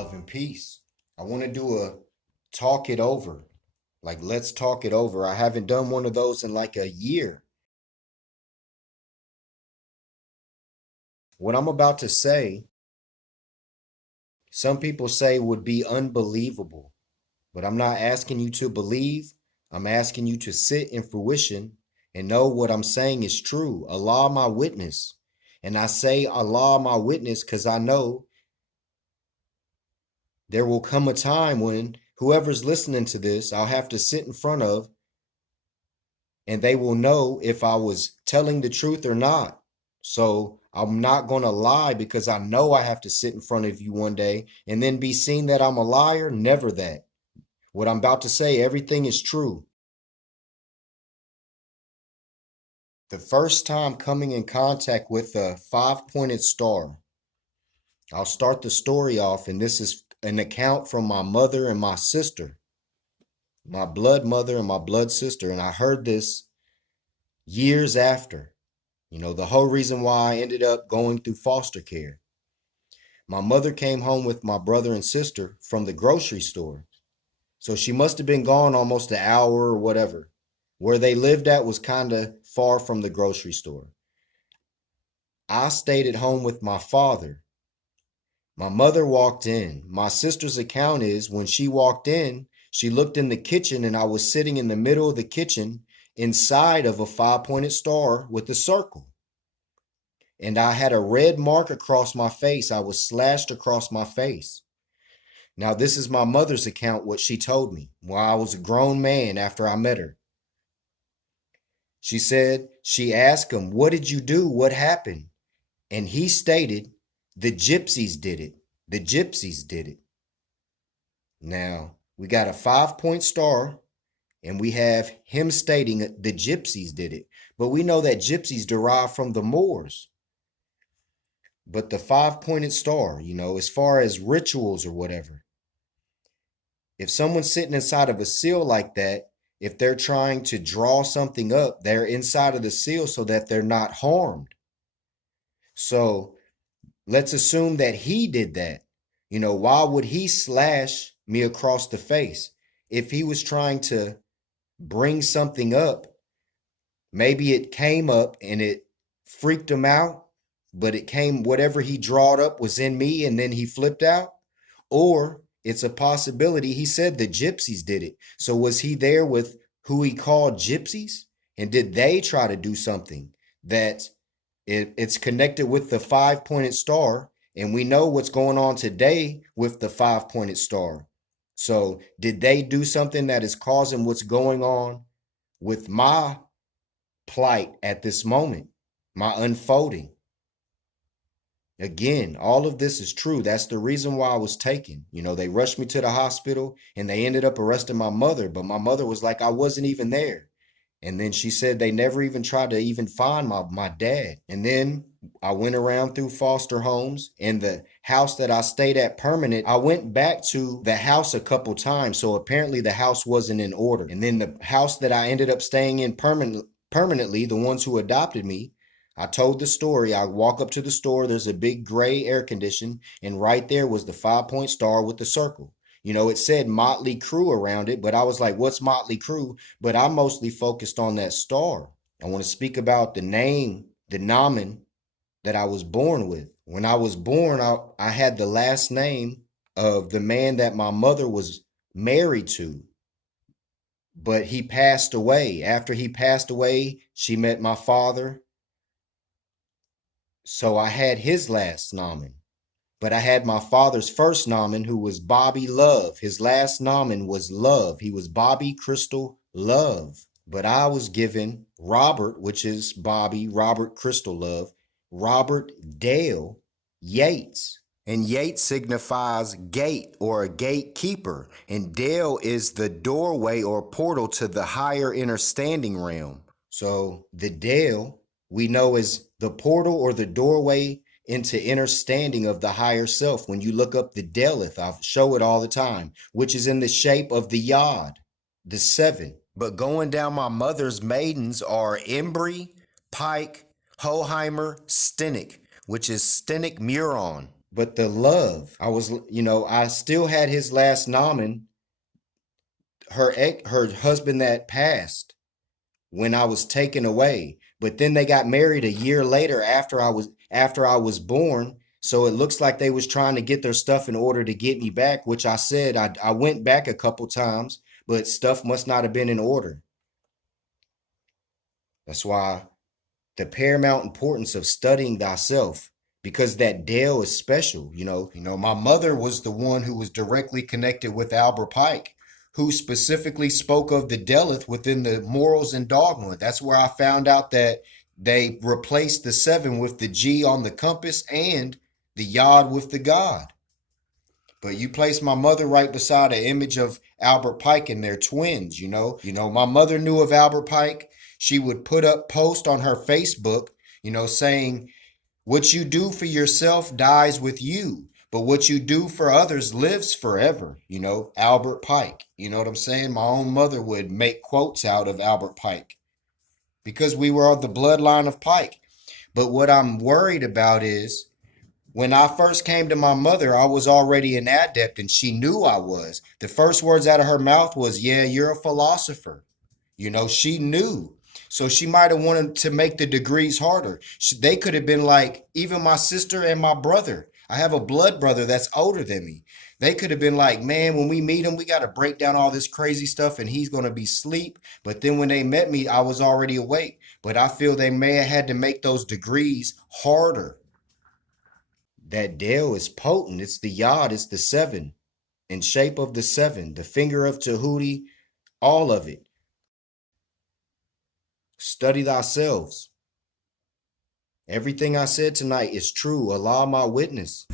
Love and peace. I want to do a talk it over. Like, let's talk it over. I haven't done one of those in like a year. What I'm about to say, some people say would be unbelievable, but I'm not asking you to believe. I'm asking you to sit in fruition and know what I'm saying is true. Allah my witness. And I say Allah my witness because I know there will come a time when whoever's listening to this, I'll have to sit in front of and they will know if I was telling the truth or not. So I'm not going to lie because I know I have to sit in front of you one day and then be seen that I'm a liar. Never that. What I'm about to say, everything is true. The first time coming in contact with a five-pointed star, I'll start the story off, and this is an account from my mother and my sister, my blood mother and my blood sister, and I heard this years after. The whole reason why I ended up going through foster care. My mother came home with my brother and sister from the grocery store. So she must have been gone almost an hour or whatever. Where they lived at was kind of far from the grocery store. I stayed at home with my father. My mother walked in. My sister's account is when she walked in, she looked in the kitchen and I was sitting in the middle of the kitchen inside of a five-pointed star with a circle. And I had a red mark across my face. I was slashed across my face. Now, this is my mother's account, what she told me while I was a grown man after I met her. She said, she asked him, what did you do? What happened? And he stated, the gypsies did it. The gypsies did it. Now, we got a 5-point star, and we have him stating the gypsies did it. But we know that gypsies derive from the Moors. But the 5-pointed star, as far as rituals or whatever, if someone's sitting inside of a seal like that, if they're trying to draw something up, they're inside of the seal so that they're not harmed. So let's assume that he did that. Why would he slash me across the face? If he was trying to bring something up, maybe it came up and it freaked him out, but it came, whatever he drawed up was in me and then he flipped out. Or it's a possibility he said the gypsies did it. So was he there with who he called gypsies? And did they try to do something that it's connected with the 5-pointed star? And we know what's going on today with the 5-pointed star. So did they do something that is causing what's going on with my plight at this moment, my unfolding? Again, all of this is true. That's the reason why I was taken. They rushed me to the hospital and they ended up arresting my mother, but my mother was like, I wasn't even there. And then she said they never even tried to even find my dad. And then I went around through foster homes, and the house that I stayed at permanent, I went back to the house a couple times. So apparently the house wasn't in order. And then the house that I ended up staying in permanently, the ones who adopted me, I told the story. I walk up to the store. There's a big gray air condition. And right there was the 5-point star with the circle. It said Motley Crue around it, but I was like, what's Motley Crue? But I mostly focused on that star. I want to speak about the name, the nomen that I was born with. When I was born, I had the last name of the man that my mother was married to. But he passed away. After he passed away, she met my father. So I had his last nomen. But I had my father's first nomen, who was Bobby Love. His last nomen was Love. He was Bobby Crystal Love. But I was given Robert, which is Bobby, Robert Crystal Love, Robert Dale Yates. And Yates signifies gate or a gatekeeper. And Dale is the doorway or portal to the higher understanding realm. So the Dale we know is the portal or the doorway into understanding of the higher self. When you look up the Daleth, I show it all the time, which is in the shape of the Yod, the 7. But going down my mother's maidens are Embry, Pike, Hoheimer, Stenick, which is Stenick Muron. But the love, I was, I still had his last nomin, her husband that passed when I was taken away. But then they got married a year later after I was born. So it looks like they was trying to get their stuff in order to get me back, which I said I went back a couple times, but stuff must not have been in order. That's why the paramount importance of studying thyself, because that Dale is special. My mother was the one who was directly connected with Albert Pike, who specifically spoke of the Daleth within the morals and dogma. That's where I found out that they replaced the seven with the G on the compass and the Yod with the God. But you place my mother right beside an image of Albert Pike, and they're twins. My mother knew of Albert Pike. She would put up posts on her Facebook, saying, what you do for yourself dies with you, but what you do for others lives forever. Albert Pike. You know what I'm saying? My own mother would make quotes out of Albert Pike because we were of the bloodline of Pike. But what I'm worried about is when I first came to my mother, I was already an adept and she knew I was. The first words out of her mouth was, yeah, you're a philosopher. She knew. So she might have wanted to make the degrees harder. They could have been like, even my sister and my brother. I have a blood brother that's older than me. They could have been like, man, when we meet him, we got to break down all this crazy stuff and he's going to be asleep. But then when they met me, I was already awake. But I feel they may have had to make those degrees harder. That Dale is potent. It's the Yod, it's the seven. In shape of the seven, the finger of Tahuti, all of it. Study thyself. Everything I said tonight is true. Allah my witness.